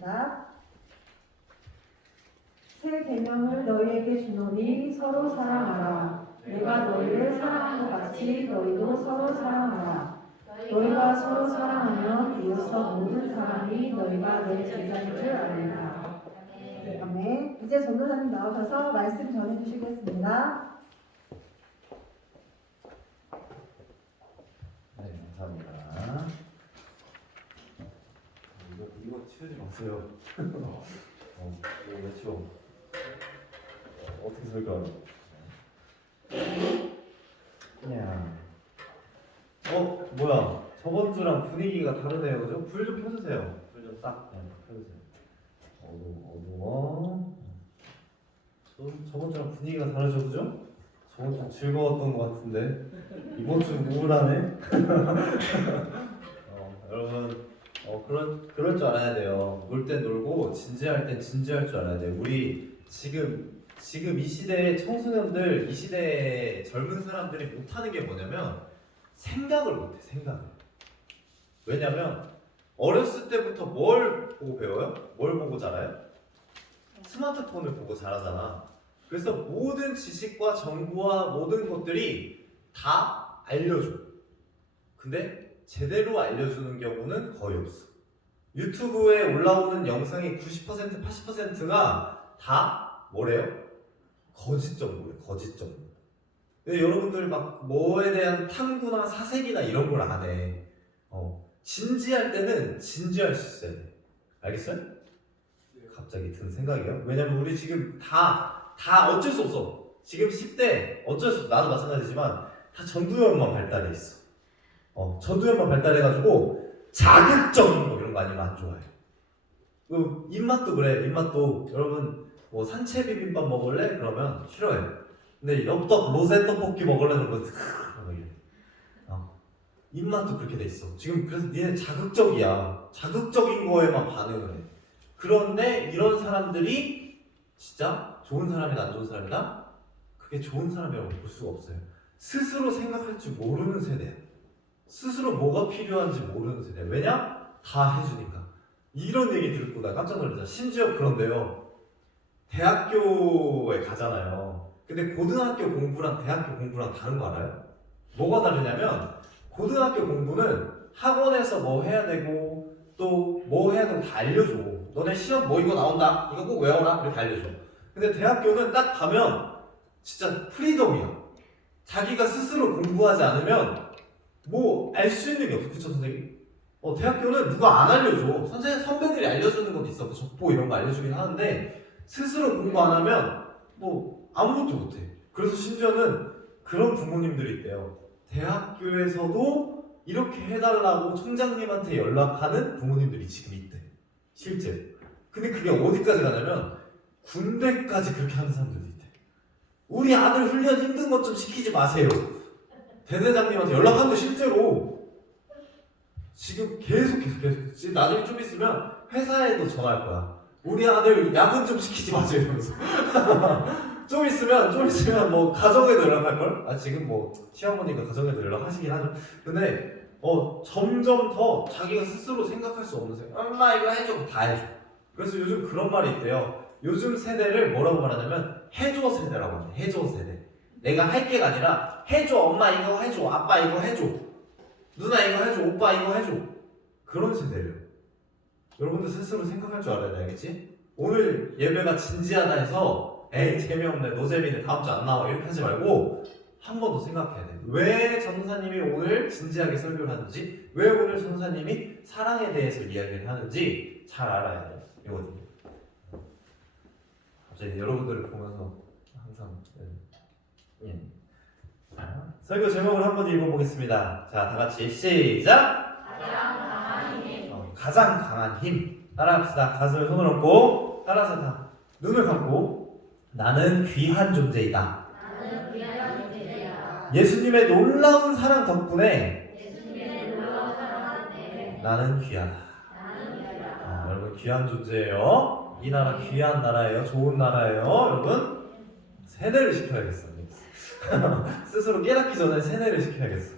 하겠습니다. 새 계명을 너희에게 주노니 서로 사랑하라. 내가 너희를 사랑한 것 같이 너희도 서로 사랑하라. 너희가 서로 사랑하면 이로써 모든 사람이 너희가 내 제자인 줄 알리라. 네, 아멘. 이제 전도사님 나오셔서 말씀 전해주시겠습니다. 네, 감사합니다. 이거 치우지 마세요. 이거 왜 치워? 어떻게 설교하냐? 그냥. 뭐야? 저번 주랑 분위기가 다르네요, 그죠? 불 좀 펴주세요. 불 좀 싹 그냥 펴주세요. 어두워. 저번 주랑 분위기가 다르죠, 그죠? 저번 주 즐거웠던 것 같은데 이번 주 우울하네. 여러분, 그럴 줄 알아야 돼요. 놀 땐 놀고 진지할 땐 진지할 줄 알아야 돼요. 우리 지금 이 시대의 청소년들, 이 시대의 젊은 사람들이 못하는 게 뭐냐면 생각을 못해. 생각을. 왜냐면 어렸을 때부터 뭘 보고 배워요? 뭘 보고 자라요? 스마트폰을 보고 자라잖아. 그래서 모든 지식과 정보와 모든 것들이 다 알려줘. 근데 제대로 알려주는 경우는 거의 없어. 유튜브에 올라오는 영상의 90%, 80%가 다 뭐래요? 거짓 정보예요. 거짓 정보. 근데 여러분들 막 뭐에 대한 탐구나 사색이나 이런 걸 안 해. 진지할 때는 진지할 수 있어야 돼. 알겠어요? 갑자기 든 생각이에요. 왜냐면 우리 지금 다 어쩔 수 없어. 지금 10대 어쩔 수 없어. 나도 마찬가지지만 다 전두엽만 발달해 있어. 전두엽만 발달해가지고 자극적인 거 이런 거 아니면 안 좋아해. 입맛도 그래. 입맛도 여러분 뭐 산채 비빔밥 먹을래? 그러면 싫어해. 근데 엽떡 로제 떡볶이 먹을래? 그러면 입맛도 그렇게 돼 있어. 지금 그래서 니네 자극적이야. 자극적인 거에만 반응을 해. 그런데 이런 사람들이 진짜 좋은 사람이다 안 좋은 사람이다? 그게 좋은 사람이라고 볼 수가 없어요. 스스로 생각할 줄 모르는 세대야. 스스로 뭐가 필요한지 모르는 세대야. 왜냐? 다 해주니까. 이런 얘기 듣고 나 깜짝 놀랐잖아. 심지어 그런데요. 대학교에 가잖아요. 근데 고등학교 공부랑 대학교 공부랑 다른 거 알아요? 뭐가 다르냐면 고등학교 공부는 학원에서 뭐 해야 되고 또 뭐 해야 되고 다 알려줘. 너네 시험 뭐 이거 나온다. 이거 꼭 외워라. 이렇게 알려줘. 근데 대학교는 딱 가면 진짜 프리덤이야. 자기가 스스로 공부하지 않으면 뭐 알 수 있는 게 없어. 그쵸 선생님? 대학교는 누가 안 알려줘. 선배들이 알려주는 것도 있어. 적보 이런 거 알려주긴 하는데 스스로 공부 안 하면 뭐 아무것도 못해. 그래서 심지어는 그런 부모님들이 있대요. 대학교에서도 이렇게 해달라고 총장님한테 연락하는 부모님들이 지금 있대. 실제로. 근데 그게 어디까지 가냐면 군대까지 그렇게 하는 사람들도 있대. 우리 아들 훈련 힘든 것 좀 시키지 마세요. 대대장님한테 연락하는데 실제로 지금 계속 지금 나중에 좀 있으면 회사에도 전화할 거야. 우리 아들 야근 좀 시키지 마세요 이러면서. 좀 있으면 뭐 가정에도 연락할걸? 지금 뭐 시어머니가 가정에도 연락하시긴 하죠. 근데 점점 더 자기가 스스로 생각할 수 없는 생각. 엄마 이거 해줘. 다 해줘. 그래서 요즘 그런 말이 있대요. 요즘 세대를 뭐라고 말하냐면 해줘 세대라고 합니다. 해줘 세대. 내가 할 게가 아니라 해줘. 엄마 이거 해줘. 아빠 이거 해줘. 누나 이거 해줘. 오빠 이거 해줘. 그런 세대래요. 여러분들 스스로 생각할 줄 알아야 돼. 알겠지? 오늘 예배가 진지하다 해서 에이 재미없네 노잼이네 다음 주 안 나와 이렇게 하지 말고 한 번 더 생각해야 돼. 왜 전도사님이 오늘 진지하게 설교를 하는지, 왜 오늘 전도사님이 사랑에 대해서 이야기를 하는지 잘 알아야 돼. 이거든요. 갑자기 여러분들을 보면서 항상 자, 설교 제목을 한번 읽어보겠습니다. 자, 다 같이 시작. 가장 강한 힘. 가장 강한 힘. 따라합시다. 가슴에 손을 얹고 따라서 다 눈을 감고 나는 귀한 존재이다. 나는 귀한 존재야. 예수님의 놀라운 사랑 덕분에 예수님의 놀라운 사랑 때문에 나는 귀하다. 나는 귀하다. 여러분 귀한 존재예요. 이 나라 귀한 나라예요. 좋은 나라예요. 여러분 세뇌를 시켜야겠어. 스스로 깨닫기 전에 세뇌를 시켜야겠어.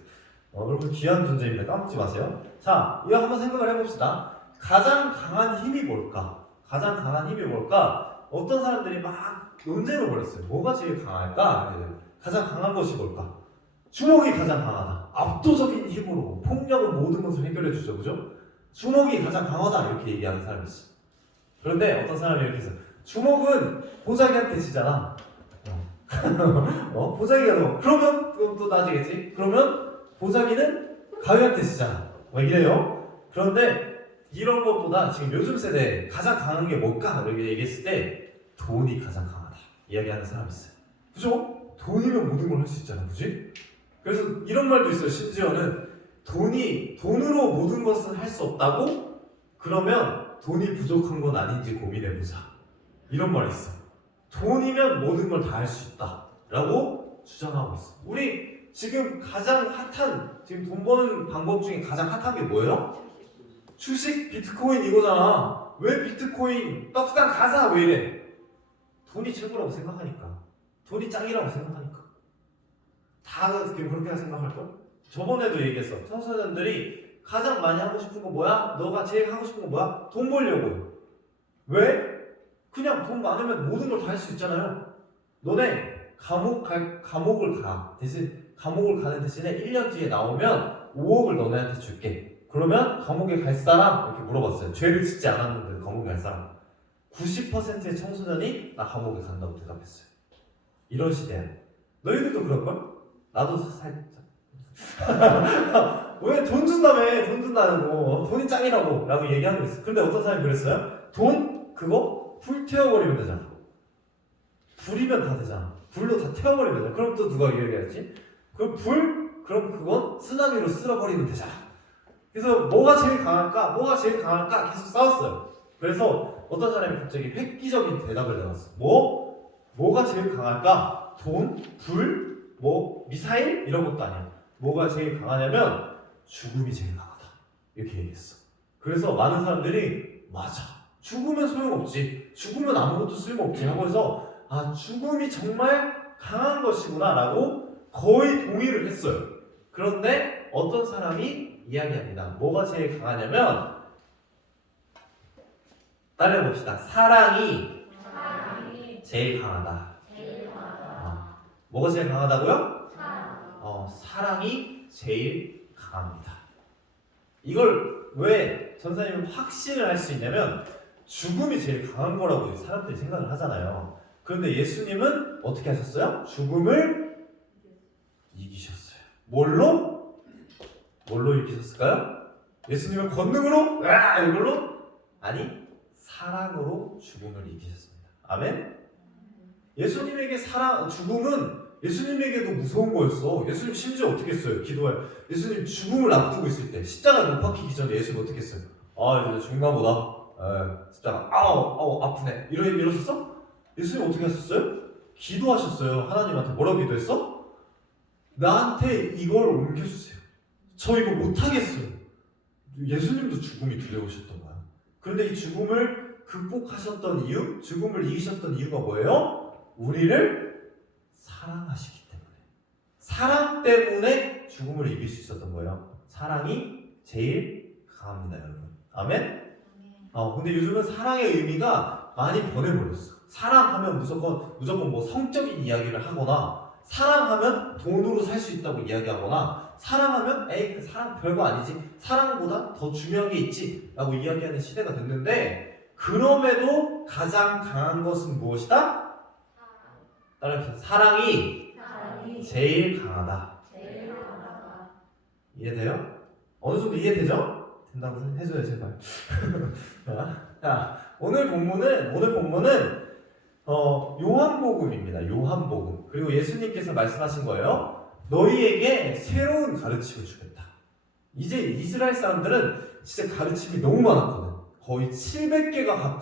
여러분 귀한 존재입니다. 까먹지 마세요. 자, 이거 한번 생각을 해봅시다. 가장 강한 힘이 뭘까? 가장 강한 힘이 뭘까? 어떤 사람들이 막 논쟁을 벌였어요. 뭐가 제일 강할까? 가장 강한 것이 뭘까? 주먹이 가장 강하다. 압도적인 힘으로 폭력은 모든 것을 해결해 주죠, 그죠? 주먹이 가장 강하다 이렇게 얘기하는 사람이 있어. 그런데 어떤 사람이 이렇게 해서 주먹은 보자기한테 지잖아. 보자기가 너. 그러면 그건 또 나지겠지? 그러면 보자기는 가위한테 지잖아. 이래요. 그런데 이런 것보다 지금 요즘 세대에 가장 강한 게 뭘까? 이렇게 얘기했을 때 돈이 가장 강하다 이야기하는 사람이 있어요. 그죠? 돈이면 모든 걸 할 수 있잖아, 그지? 그래서 이런 말도 있어요. 심지어는 돈으로 모든 것을 할 수 없다고? 그러면 돈이 부족한 건 아닌지 고민해보자. 이런 말이 있어. 돈이면 모든 걸 다 할 수 있다 라고 주장하고 있어. 우리 지금 가장 핫한, 지금 돈 버는 방법 중에 가장 핫한 게 뭐예요? 주식, 비트코인 이거잖아. 왜 비트코인, 떡상 가자 왜 이래? 돈이 최고라고 생각하니까. 돈이 짱이라고 생각하니까. 다 그렇게 생각할걸? 저번에도 얘기했어. 청소년들이 가장 많이 하고 싶은 거 뭐야? 너가 제일 하고 싶은 거 뭐야? 돈 벌려고. 왜? 그냥 돈 많으면 모든 걸 다 할 수 있잖아요. 너네 감옥을 가. 감옥을 가는 대신에 1년 뒤에 나오면 5억을 너네한테 줄게. 그러면 감옥에 갈 사람? 이렇게 물어봤어요. 죄를 짓지 않았는데 감옥에 갈 사람. 90%의 청소년이 나 감옥에 간다고 대답했어요. 이런 시대야. 너희들도 그럴걸? 나도 살짝. 왜 돈 준다며? 돈 준다는 거. 돈이 짱이라고. 라고 얘기하고 있어. 근데 어떤 사람이 그랬어요? 돈? 그거? 불 태워버리면 되잖아. 불이면 다 되잖아. 불로 다 태워버리면 되잖아. 그럼 또 누가 얘기하지? 그 불? 그럼 그건 쓰나미로 쓸어버리면 되잖아. 그래서 뭐가 제일 강할까? 뭐가 제일 강할까? 계속 싸웠어요. 그래서 어떤 사람이 갑자기 획기적인 대답을 내놨어. 뭐가 제일 강할까? 돈? 불? 미사일? 이런 것도 아니야. 뭐가 제일 강하냐면 죽음이 제일 강하다. 이렇게 얘기했어. 그래서 많은 사람들이 맞아. 죽으면 소용없지. 죽으면 아무것도 쓸모없지. 하고 해서 죽음이 정말 강한 것이구나 라고 거의 동의를 했어요. 그런데 어떤 사람이 이야기합니다. 뭐가 제일 강하냐면 따라해봅시다. 사랑이 제일 강하다. 뭐가 제일 강하다고요? 사랑이 제일 강합니다. 이걸 왜 전사님은 확신을 할 수 있냐면 죽음이 제일 강한 거라고 사람들이 생각을 하잖아요. 그런데 예수님은 어떻게 하셨어요? 죽음을 이기셨어요. 뭘로 이기셨을까요? 예수님은 권능으로? 이걸로? 아니, 사랑으로 죽음을 이기셨습니다. 아멘? 예수님에게 죽음은 예수님에게도 무서운 거였어. 예수님 심지어 어떻게 했어요? 기도해. 예수님 죽음을 앞두고 있을 때 십자가 못 박히기 전에 예수님 어떻게 했어요? 이제 죽나 보다. 십자가 아우 아프네. 이러셨어? 예수님 어떻게 하셨어요? 기도하셨어요. 하나님한테 뭐라고 기도했어? 나한테 이걸 옮겨주세요. 저 이거 못하겠어요. 예수님도 죽음이 두려우셨던 거야. 그런데 이 죽음을 극복하셨던 이유, 죽음을 이기셨던 이유가 뭐예요? 우리를 사랑하시기 때문에. 사랑 때문에 죽음을 이길 수 있었던 거예요. 사랑이 제일 강합니다, 여러분. 아멘? 근데 요즘은 사랑의 의미가 많이 변해버렸어. 사랑하면 무조건 뭐 성적인 이야기를 하거나, 사랑하면 돈으로 살 수 있다고 이야기하거나, 사랑하면 그 사랑 별거 아니지, 사랑보다 더 중요한 게 있지 라고 이야기하는 시대가 됐는데, 그럼에도 가장 강한 것은 무엇이다? 따라합시다. 사랑이 제일 강하다. 이해돼요? 어느 정도 이해되죠? 된다고 해줘요, 제발. 자, 오늘 본문은 요한복음입니다. 요한복음. 그리고 예수님께서 말씀하신 거예요. 너희에게 새로운 가르침을 주겠다. 이제 이스라엘 사람들은 진짜 가르침이 너무 많았거든. 거의 700개가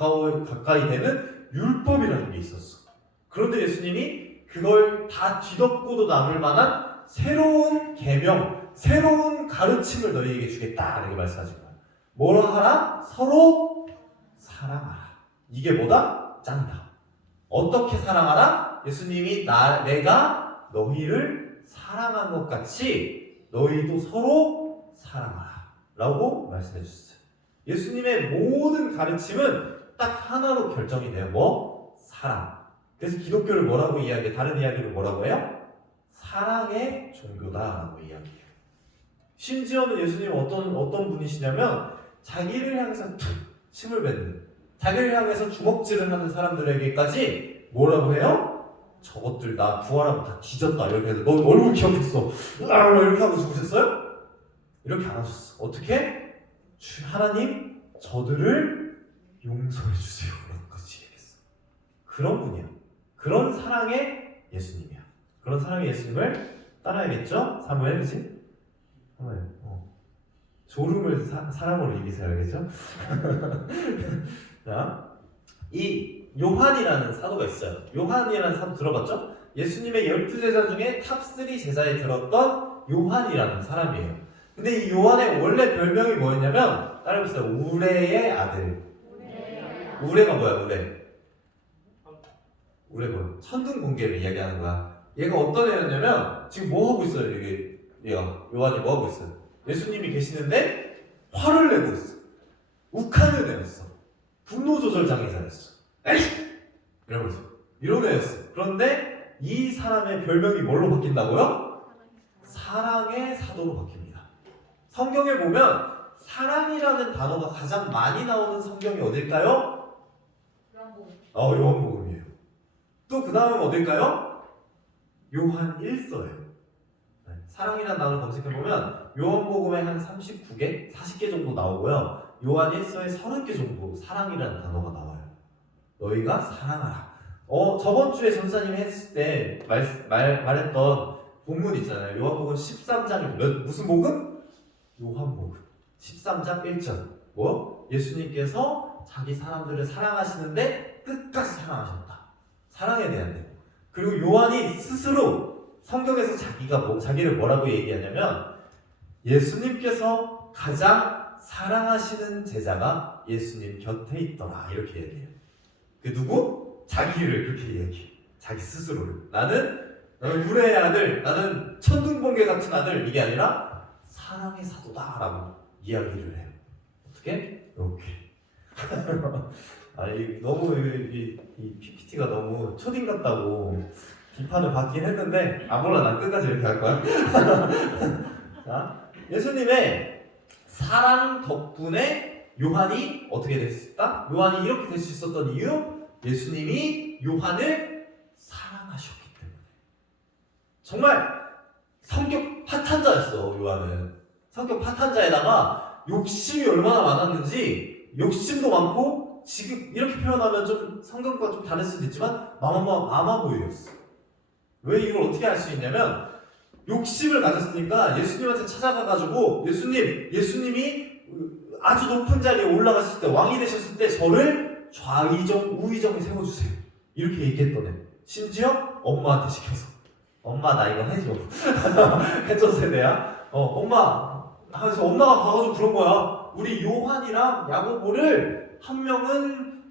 가까이 되는 율법이라는 게 있었어. 그런데 예수님이 그걸 다 뒤덮고도 남을 만한 새로운 계명, 새로운 가르침을 너희에게 주겠다. 이렇게 말씀하신 거예요. 뭐라 하라? 서로 사랑하라. 이게 뭐다? 짱이다. 어떻게 사랑하라? 예수님이 내가 너희를 사랑한 것 같이 너희도 서로 사랑하라 라고 말씀해 주셨어요. 예수님의 모든 가르침은 딱 하나로 결정이 돼요. 뭐? 사랑. 그래서 기독교를 뭐라고 이야기해? 다른 이야기를 뭐라고 해요? 사랑의 종교다라고 이야기해요. 심지어는 예수님 어떤 분이시냐면 자기를 향해서 툭 침을 뱉는, 자기를 향해서 주먹질을 하는 사람들에게까지 뭐라고 해요? 저것들 나 부활하면 다 뒤졌다 이렇게 해서 너 얼굴 기억했어 이렇게 하고 죽으셨어요? 이렇게 안 하셨어. 어떻게? 하나님 저들을 용서해 주세요 그런 거지 얘기했어. 그런 분이야. 그런 사랑의 예수님이야. 그런 사랑의 예수님을 따라야겠죠? 사무엘, 그치? 사무엘. 졸음을 사랑으로 이기세요, 알겠죠? 자, 이 요한이라는 사도가 있어요. 요한이라는 사도 들어봤죠? 예수님의 12제자 중에 탑3 제자에 들었던 요한이라는 사람이에요. 근데 이 요한의 원래 별명이 뭐였냐면 따라해보세요. 우레의 아들. 우레가 뭐야? 우레 뭐야? 천둥번개를 이야기하는 거야. 얘가 어떤 애였냐면 지금 뭐 하고 있어요? 얘가 요한이 뭐 하고 있어요? 예수님이 계시는데 화를 내고 있어. 욱하는 애였어. 분노 조절 장애자였어. 에이! 이러면서 이런 애였어. 그런데 이 사람의 별명이 뭘로 바뀐다고요? 사랑의 사도로 바뀝니다. 성경에 보면 사랑이라는 단어가 가장 많이 나오는 성경이 어딜까요? 요한복음이에요. 또 그 다음은 어딜까요? 요한 1서예요. 사랑이라는 단어를 검색해보면 요한복음에 한 39개, 40개 정도 나오고요. 요한 1서에 30개 정도 사랑이라는 단어가 나와요. 너희가 사랑하라. 저번 주에 전사님이 했을 때 말했던 본문 있잖아요. 요한복음 13장이 무슨 복음? 요한복음 13장 1절. 뭐? 예수님께서 자기 사람들을 사랑하시는데 끝까지 사랑하셨다. 사랑에 대한 내용. 그리고 요한이 스스로 성경에서 자기를 뭐라고 얘기하냐면 예수님께서 가장 사랑하시는 제자가 예수님 곁에 있더라 이렇게 얘기해요. 그 누구? 자기를 그렇게 얘기해. 자기 스스로를. 나는 우레의 아들, 나는 천둥번개 같은 아들 이게 아니라 사랑의 사도다라고 이야기를 해요. 어떻게? 이렇게. 너무 이 PPT가 너무 초딩 같다고 비판을 받긴 했는데 몰라 난 끝까지 이렇게 할 거야. 자, 예수님의 사랑 덕분에 요한이 어떻게 됐을까? 요한이 이렇게 될 수 있었던 이유? 예수님이 요한을 사랑하셨기 때문에. 정말 성격 파탄자였어. 요한은 성격 파탄자에다가 욕심이 얼마나 많았는지, 욕심도 많고 지금 이렇게 표현하면 좀 성경과 좀 다를 수도 있지만 마마보이였어. 왜 이걸 어떻게 알 수 있냐면 욕심을 가졌으니까 예수님한테 찾아가가지고 예수님이 아주 높은 자리에 올라갔을 때, 왕이 되셨을 때 저를 좌의정 우의정에 세워주세요 이렇게 얘기했던 애. 심지어 엄마한테 시켜서 엄마 나 이거 해줘. 해줘 세대야. 엄마 하면서 엄마가 가가지고 그런 거야. 우리 요한이랑 야고보를 한 명은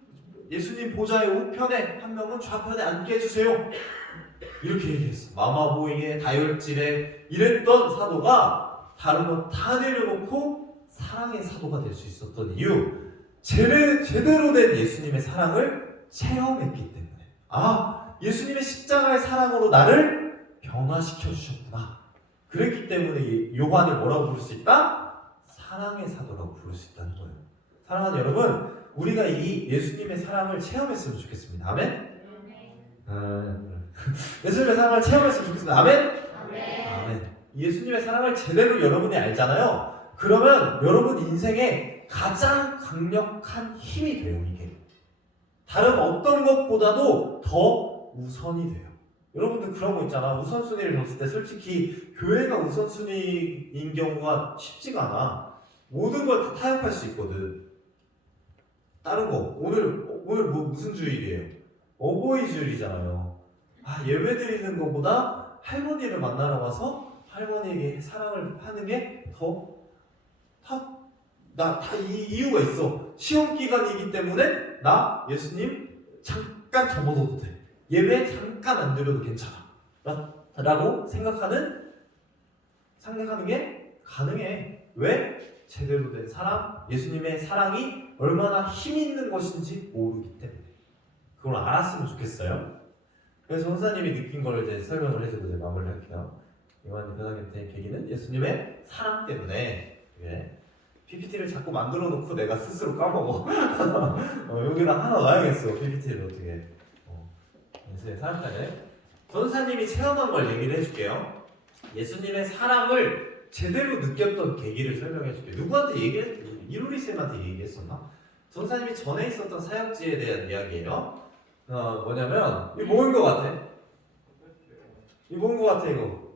예수님 보좌의 우편에 한 명은 좌편에 앉게 해주세요 이렇게 얘기했어. 마마보이에 다혈질에 이랬던 사도가 다른 거 다 내려놓고 사랑의 사도가 될 수 있었던 이유, 제대로 된 예수님의 사랑을 체험했기 때문에. 예수님의 십자가의 사랑으로 나를 변화시켜 주셨구나. 그랬기 때문에 요한을 뭐라고 부를 수 있다? 사랑의 사도라고 부를 수 있다는 거예요. 사랑하는 여러분, 우리가 이 예수님의 사랑을 체험했으면 좋겠습니다. 아멘? 예수님의 사랑을 체험했으면 좋겠습니다. 아멘? 아멘. 예수님의 사랑을 제대로 여러분이 알잖아요. 그러면 여러분 인생에 가장 강력한 힘이 돼요. 이게 다른 어떤 것보다도 더 우선이 돼요. 여러분들 그런 거 있잖아. 우선순위를 뒀을 때 솔직히 교회가 우선순위인 경우가 쉽지가 않아. 모든 걸 다 타협할 수 있거든. 다른 거 오늘 무슨 주일이에요? 어버이 주일이잖아요. 예배 드리는 것보다 할머니를 만나러 가서 할머니에게 사랑을 하는 게 이 이유가 있어. 시험 기간이기 때문에 나 예수님 잠깐 접어둬도 돼. 예배 잠깐 안 드려도 괜찮아. 라고 생각하는 게 가능해. 왜? 제대로 된 사랑, 예수님의 사랑이 얼마나 힘 있는 것인지 모르기 때문에 그걸 알았으면 좋겠어요. 그래서 전사님이 느낀 걸 이제 설명을 해주고 이제 마무리할게요. 요한이 변하게 된 계기는 예수님의 사랑 때문에. PPT를 자꾸 만들어 놓고 내가 스스로 까먹어. 여기랑 하나 놔야겠어. PPT를 어떻게. 예수님의 사랑 때문에. 전사님이 체험한 걸 얘기를 해줄게요. 예수님의 사랑을 제대로 느꼈던 계기를 설명해 줄게요. 누구한테 이루리 쌤한테 얘기했었나? 전사님이 전에 있었던 사역지에 대한 이야기예요. 뭐냐면 이거 뭐인 것 같아? 이거 뭔 것 같아 이거?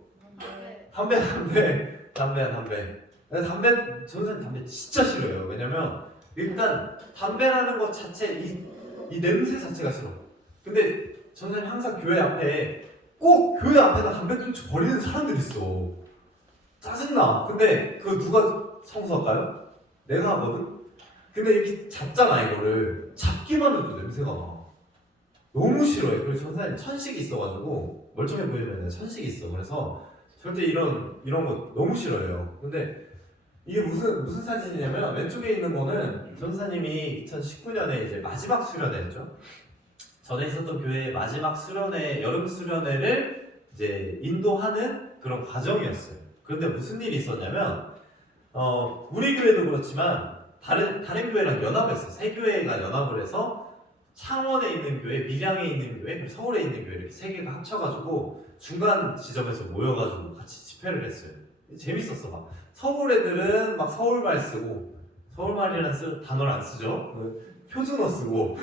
담배야 담배. 전사님 담배 진짜 싫어요. 왜냐면 일단 담배라는 것 자체 이 냄새 자체가 싫어. 근데 전사님 항상 교회 앞에 꼭 교회 앞에다 담배 끊고 버리는 사람들 있어. 짜증나. 근데 그거 누가 청소할까요? 내가 하거든? 근데 이렇게 잡잖아 이거를. 잡기만 해도 냄새가 나. 너무 싫어요. 그래서 전사님 천식이 있어가지고 멀쩡해 보이면 천식이 있어. 그래서 절대 이런 거 너무 싫어해요. 근데 이게 무슨 사진이냐면 왼쪽에 있는 거는 전사님이 2019년에 이제 마지막 수련회였죠. 전에 있었던 교회의 마지막 수련회, 여름 수련회를 이제 인도하는 그런 과정이었어요. 그런데 무슨 일이 있었냐면 우리 교회도 그렇지만 다른 교회랑 연합했어요. 세 교회가 연합을 해서 창원에 있는 교회, 밀양에 있는 교회, 그리고 서울에 있는 교회 이렇게 세 개가 합쳐가지고 중간 지점에서 모여가지고 같이 집회를 했어요. 재밌었어. 막 서울 애들은 막 서울말 쓰고, 서울말이라는 단어를 안 쓰죠. 표준어 쓰고.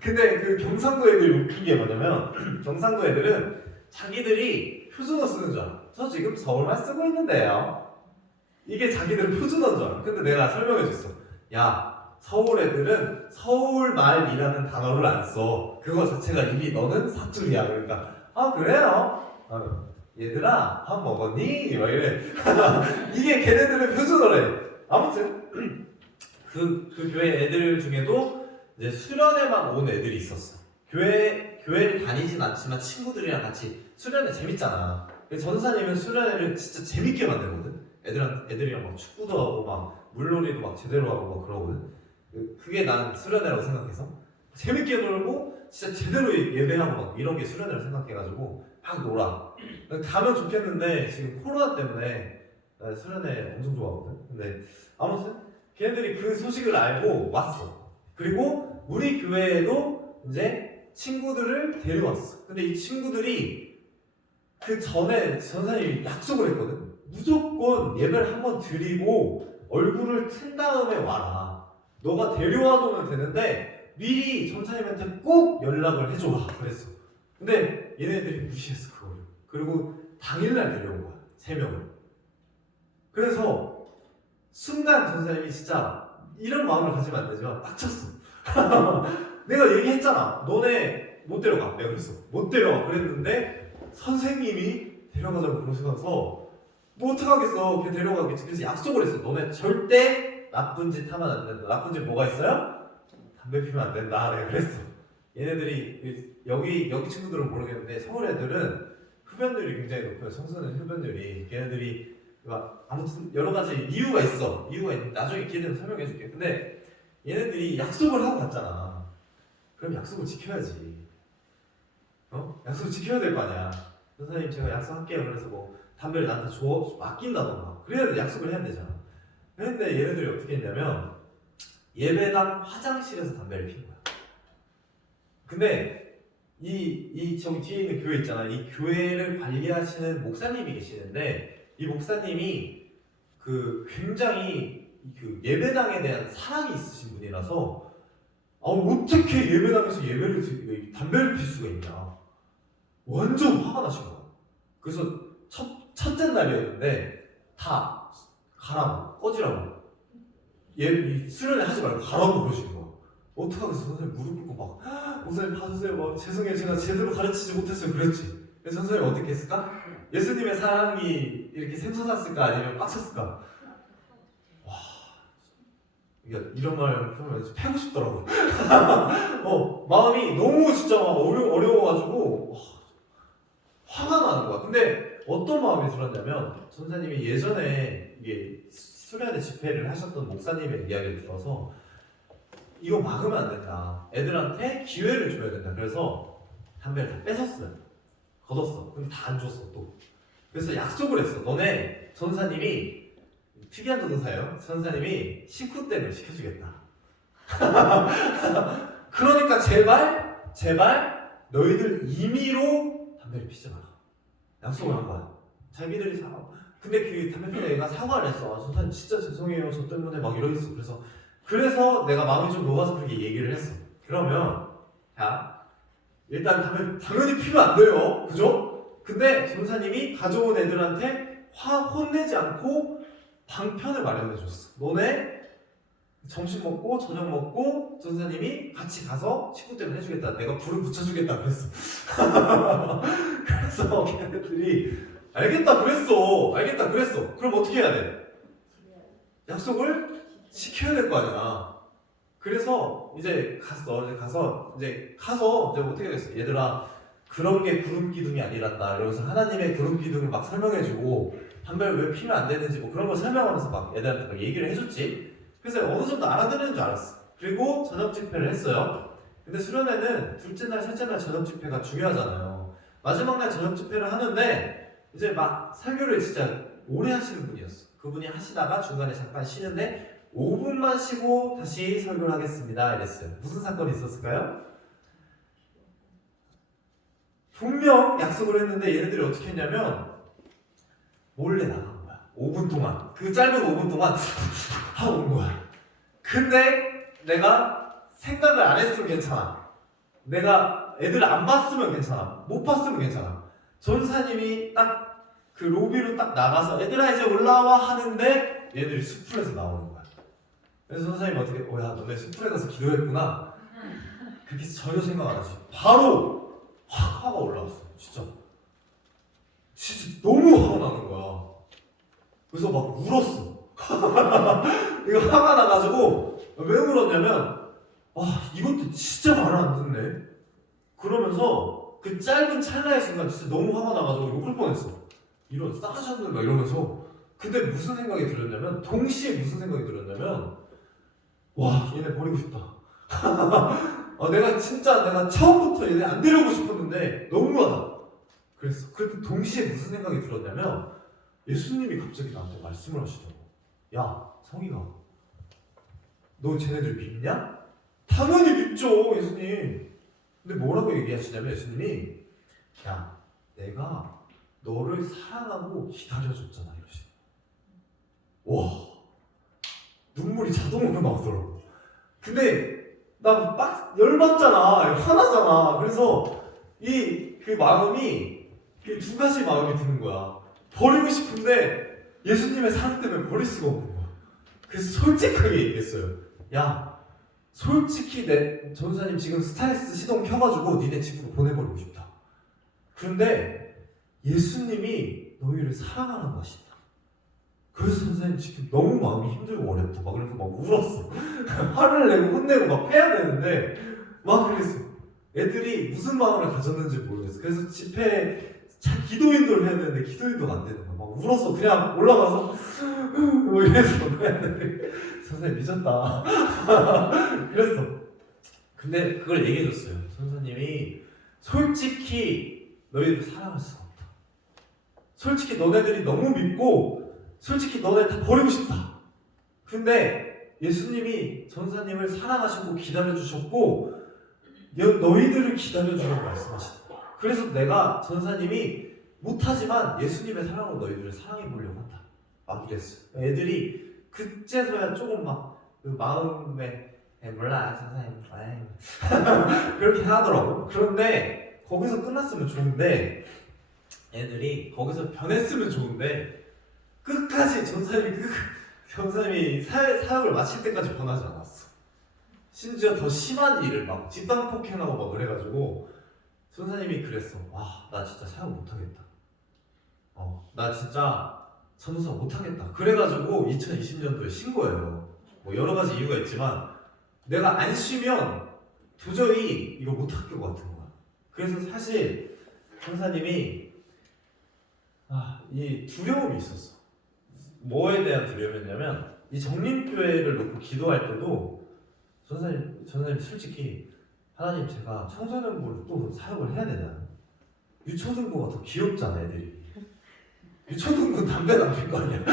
근데 그 경상도 애들이 웃긴 게 뭐냐면 경상도 애들은 자기들이 표준어 쓰는 줄 알아. 저 지금 서울말 쓰고 있는데요. 이게 자기들은 표준어인 줄 알아. 근데 내가 설명해줬어. 야, 서울 애들은 서울말이라는 단어를 안 써. 그거 자체가 이미 너는 사투리야. 그러니까 아 그래요? 얘들아 밥 먹었니? 막 이래. 이게 걔네들의 표준어래. 아무튼 그 교회 애들 중에도 이제 수련회만 온 애들이 있었어. 교회를 다니진 않지만 친구들이랑 같이 수련회 재밌잖아. 전사님은 수련회를 진짜 재밌게 만들거든. 애들이랑 막 축구도 하고 막 물놀이도 막 제대로 하고 막 그러거든. 그게 난 수련회라고 생각해서 재밌게 놀고 진짜 제대로 예배하고 막 이런 게 수련회라고 생각해가지고 막 놀아. 가면 좋겠는데 지금 코로나 때문에 수련회 엄청 좋아하거든. 근데 아무튼 걔네들이 그 소식을 알고 왔어. 그리고 우리 교회에도 이제 친구들을 데려왔어. 근데 이 친구들이 그 전에 전사님이 약속을 했거든. 무조건 예배를 한번 드리고 얼굴을 튼 다음에 와라. 너가 데려와도면 되는데 미리 전사님한테 꼭 연락을 해줘라 그랬어. 근데 얘네들이 무시했어 그거를. 그리고 당일날 데려온 거야 3명을. 그래서 순간 전사님이 진짜 이런 마음을 가지면 안 되지만 빡쳤어. 내가 얘기했잖아. 너네 못 데려가. 내가 그랬어. 못 데려가 그랬는데 선생님이 데려가자고 그러시면서 뭐 어떡하겠어. 걔 데려가겠지. 그래서 약속을 했어. 너네 절대 나쁜 짓 하면 안 된다. 나쁜 짓 뭐가 있어요? 담배 피면 안 된다. 내가 그랬어. 얘네들이 여기 친구들은 모르겠는데 서울 애들은 흡연율이 굉장히 높아요. 청소년 흡연율이. 걔네들이 아무튼 여러 가지 이유가 있어. 이유가 있는데 나중에 기회 되면 설명해 줄게. 근데 얘네들이 약속을 하고 갔잖아. 그럼 약속을 지켜야지. 약속을 지켜야 될 거 아니야. 선생님 제가 약속할게요. 그래서 뭐 담배를 나한테 맡긴다던가. 그래야 약속을 해야 되잖아. 근데 얘네들이 어떻게 했냐면 예배당 화장실에서 담배를 피운 거야. 근데 저기 뒤에 있는 교회 있잖아. 이 교회를 관리하시는 목사님이 계시는데 이 목사님이 굉장히 예배당에 대한 사랑이 있으신 분이라서 어떻게 예배당에서 담배를 필 수가 있냐. 완전 화가 나신 거야. 그래서 첫째 날이었는데 다 가라고 꺼지라고 수련회 하지 말고 가라고 그러시는 거야. 어떡하겠어. 선생님 무릎 꿇고 막 목사님 봐주세요. 막 죄송해요. 제가 제대로 가르치지 못했어요. 그랬지. 그래서 선생님 어떻게 했을까? 예수님의 사랑이 이렇게 샘솟았을까? 아니면 빡쳤을까? 와, 이런 말 하면 패고 싶더라고. 마음이 너무 진짜 막 어려워가지고 화가 나는 거야. 근데 어떤 마음이 들었냐면 전사님이 예전에 이게 수련회 집회를 하셨던 목사님의 이야기를 들어서 이거 막으면 안 된다. 애들한테 기회를 줘야 된다. 그래서 담배를 다 뺏었어요. 걷었어. 근데 다 안 줬어 또. 그래서 약속을 했어. 너네 전사님이 특이한 전사예요. 전사님이 식후땡을 시켜주겠다. 그러니까 제발 너희들 임의로 담배를 피지 마라. 약속을 한 거야. 자기들이 근데 그 담배 피는 애가 사과를 했어. 아, 전사님 진짜 죄송해요. 저 때문에 막 이러겠어. 그래서 내가 마음이 좀 녹아서 그렇게 얘기를 했어. 그러면 자 일단 담배 당연히 피면 안 돼요. 그죠? 근데 전사님이 가져온 애들한테 혼내지 않고 방편을 마련해줬어. 너네 점심 먹고 저녁 먹고 전사님이 같이 가서 식구때문 해주겠다. 내가 불을 붙여주겠다 그랬어. 그래서 걔네들이 알겠다 그랬어. 그럼 어떻게 해야 돼? 약속을 지켜야 될 거 아니야. 그래서 이제 가서 어떻게 됐어? 얘들아 그런 게 구름 기둥이 아니란다. 이러면서 하나님의 구름 기둥을 막 설명해주고 담배를 왜 피면 안 되는지 뭐 그런 걸 설명하면서 막 애들한테 막 얘기를 해줬지. 그래서 어느 정도 알아듣는 줄 알았어. 그리고 저녁 집회를 했어요. 근데 수련회는 둘째 날, 셋째 날 저녁 집회가 중요하잖아요. 마지막 날 저녁 집회를 하는데 이제 막 설교를 진짜 오래 하시는 분이었어. 그분이 하시다가 중간에 잠깐 쉬는데 5분만 쉬고 다시 설교를 하겠습니다 이랬어요. 무슨 사건이 있었을까요? 분명 약속을 했는데 얘네들이 어떻게 했냐면 몰래 나간 거야. 5분 동안. 그 짧은 5분 동안 하고 온 거야. 근데 내가 생각을 안 했으면 괜찮아. 내가 애들 안 봤으면 괜찮아. 못 봤으면 괜찮아. 전사님이 딱 그 로비로 딱 나가서 애들아 이제 올라와 하는데 얘들이 수풀에서 나오는 거야. 그래서 선생님이 어떻게 야 너네 수풀에 가서 기도했구나. 그렇게 전혀 생각 안 하지. 바로 확 화가 올라왔어. 진짜 너무 화가 나는 거야. 그래서 막 울었어. 이거 화가 나가지고 왜 울었냐면 이것도 진짜 말을 안 듣네. 그러면서 그 짧은 찰나의 순간 진짜 너무 화가 나가지고 욕할 뻔했어. 이런 싸가지없는 막 이러면서. 근데 무슨 생각이 들었냐면 동시에 무슨 생각이 들었냐면 와 얘네 버리고 싶다. 내가 처음부터 얘네 안 데려오고 싶었는데 너무하다. 그래서 그때 동시에 무슨 생각이 들었냐면 예수님이 갑자기 나한테 말씀을 하시더라고. 야 성희가 너 쟤네들 믿냐? 당연히 믿죠 예수님. 근데 뭐라고 얘기하시냐면 예수님이 야 내가 너를 사랑하고 기다려줬잖아 이러시네. 와 눈물이 자동으로 나오더라고. 근데 나 막 열받잖아. 화나잖아. 그래서 그 마음이 두 가지 마음이 드는 거야. 버리고 싶은데 예수님의 사랑 때문에 버릴 수가 없는 거야. 그래서 솔직하게 얘기했어요. 야 솔직히 내 전사님 지금 스트레스 시동 켜가지고 니네 집으로 보내버리고 싶다. 그런데 예수님이 너희를 사랑하는 것이다. 그래서 선생님 지금 너무 마음이 힘들고 어렵다. 막 그래서 막 울었어. 화를 내고 혼내고 막 해야 되는데 막 그랬어. 애들이 무슨 마음을 가졌는지 모르겠어. 그래서 집회 기도인도를 해야 되는데 기도인도가 안 되는 거야. 막 울어서 그냥 올라가서 뭐 이래서 선생님 늦었다. 그랬어. 근데 그걸 얘기해줬어요. 선생님이 솔직히 너희들 사랑할 수가 없다. 솔직히 너네들이 너무 믿고 솔직히 너네 다 버리고 싶다. 근데 예수님이 전사님을 사랑하시고 기다려주셨고 너희들을 기다려주라고 말씀하시다. 그래서 내가 전사님이 못하지만 예수님의 사랑으로 너희들을 사랑해 보려고 한다. 막 이랬어요. 애들이 그제서야 조금 막 그 마음에 몰라 전사님 그렇게 하더라고. 그런데 거기서 끝났으면 좋은데 애들이 거기서 변했으면 좋은데 끝까지 전사님이 사역을 마칠 때까지 변하지 않았어. 심지어 더 심한 일을 막 집단 폭행하고 막 그래가지고 전사님이 그랬어. 와, 나 진짜 사역 못하겠다. 나 진짜 전도사 못하겠다. 그래가지고 2020년도에 쉰 거예요. 뭐 여러 가지 이유가 있지만 내가 안 쉬면 도저히 이거 못할 것 같은 거야. 그래서 사실 전사님이 이 두려움이 있었어. 뭐에 대한 두려움이었냐면 이 정림교회를 놓고 기도할 때도 전사님 솔직히 하나님 제가 청소년부를 또 사역을 해야 되나요? 유초등부가 더 귀엽잖아 애들이. 유초등부 담배 안 필 거 아니야.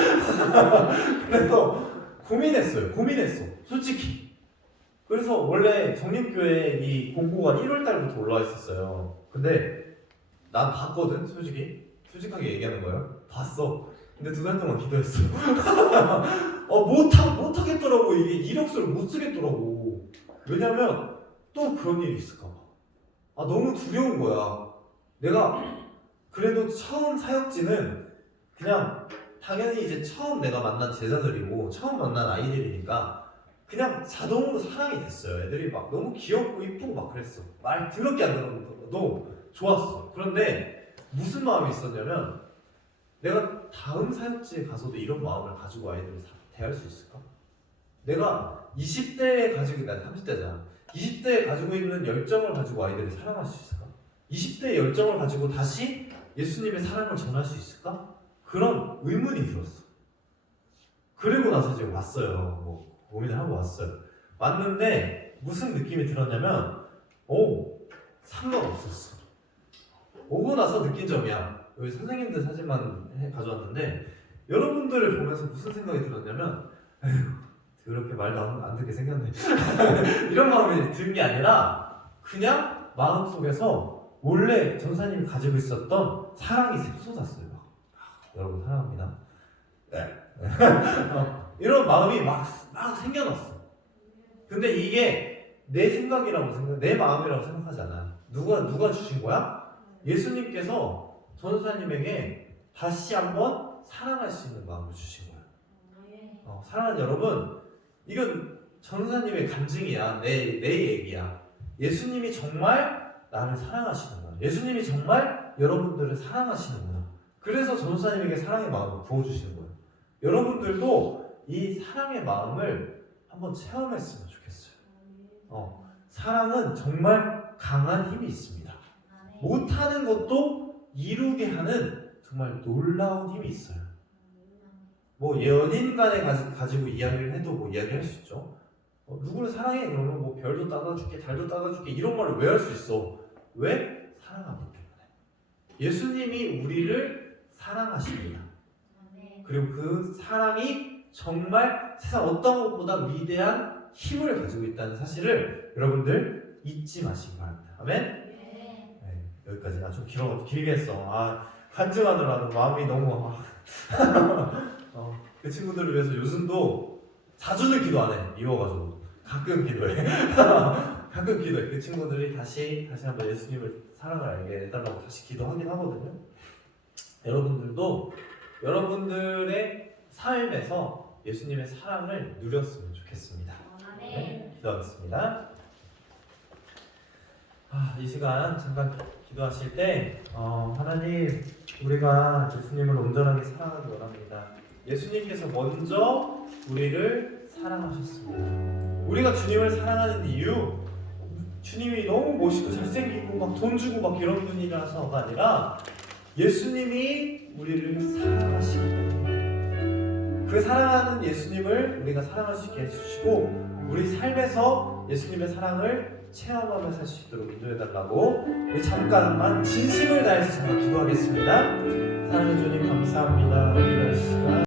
그래서 고민했어 솔직히. 그래서 원래 정림교회 이 공고가 1월 달부터 올라와 있었어요. 근데 난 봤거든 솔직하게 얘기하는 거예요. 봤어. 근데 2달 동안 기도했어. 못하겠더라고. 이게 이력서를 못 쓰겠더라고. 왜냐면 또 그런 일이 있을까봐. 너무 두려운 거야. 내가 그래도 처음 사역지는 그냥 당연히 이제 처음 내가 만난 제자들이고 처음 만난 아이들이니까 그냥 자동으로 사랑이 됐어요. 애들이 막 너무 귀엽고 이쁘고 막 그랬어. 말 더럽게 안 들어도 좋았어. 그런데 무슨 마음이 있었냐면 내가 다음 사역지에 가서도 이런 마음을 가지고 아이들을 대할 수 있을까? 내가 20대에 가지고, 난 30대잖아. 20대에 가지고 있는 열정을 가지고 아이들을 사랑할 수 있을까? 20대의 열정을 가지고 다시 예수님의 사랑을 전할 수 있을까? 그런 의문이 들었어. 그리고 나서 이제 왔어요. 고민을 하고 왔어요. 왔는데 무슨 느낌이 들었냐면 상관없었어. 오고 나서 느낀 점이야. 여기 선생님들 사진만 가져왔는데 여러분들을 보면서 무슨 생각이 들었냐면 그렇게 말도 안 듣게 생겼네. 이런 마음이 든 게 아니라 그냥 마음속에서 원래 전사님이 가지고 있었던 사랑이 샘솟았어요. 여러분 사랑합니다. 네. 이런 마음이 막 생겨났어. 근데 이게 내 생각이라고 내 마음이라고 생각하지 않아. 누가 주신 거야? 예수님께서 전사님에게 다시 한번 사랑할 수 있는 마음을 주신 거야. 사랑하는 여러분, 이건 전사님의 간증이야. 내 얘기야. 예수님이 정말 나를 사랑하시는 거야. 예수님이 정말 여러분들을 사랑하시는구나. 그래서 전사님에게 사랑의 마음을 부어주시는 거예요. 여러분들도 이 사랑의 마음을 한번 체험했으면 좋겠어요. 사랑은 정말 강한 힘이 있습니다. 못하는 것도 이루게 하는 정말 놀라운 힘이 있어요. 연인 간에 가지고 이야기를 해도 이야기할 수 있죠. 누구를 사랑해? 그러면 별도 따다줄게, 달도 따다줄게 이런 말을 왜 할 수 있어? 왜? 사랑하기 때문에. 예수님이 우리를 사랑하십니다. 그리고 그 사랑이 정말 세상 어떤 것보다 위대한 힘을 가지고 있다는 사실을 여러분들 잊지 마시기 바랍니다. 아멘? 네, 여기까지. 좀 길게 했어. 간증하느라 마음이 너무 그 친구들을 위해서 요즘도 자주는 기도 안 해. 미워가지고 가끔 기도해. 가끔 기도해. 그 친구들이 다시 한번 예수님을 사랑을 알게 해달라고 다시 기도하긴 하거든요. 여러분들도 여러분들의 삶에서 예수님의 사랑을 누렸으면 좋겠습니다. 네, 기도하겠습니다. 이 시간 잠깐 기도하실 때 하나님, 우리가 예수님을 온전하게 사랑하기 원합니다. 예수님께서 먼저 우리를 사랑하셨습니다. 우리가 주님을 사랑하는 이유, 주님이 너무 멋있고 잘생기고 막 돈 주고 막 이런 분이라서가 아니라 예수님이 우리를 사랑하시기 때문에, 그 사랑하는 예수님을 우리가 사랑할 수 있게 해주시고 우리 삶에서 예수님의 사랑을 체험하며 살 수 있도록 인도해달라고 우리 잠깐만 진심을 다해서 잠깐 기도하겠습니다. 사랑해 주님 감사합니다. 우리가 이 시간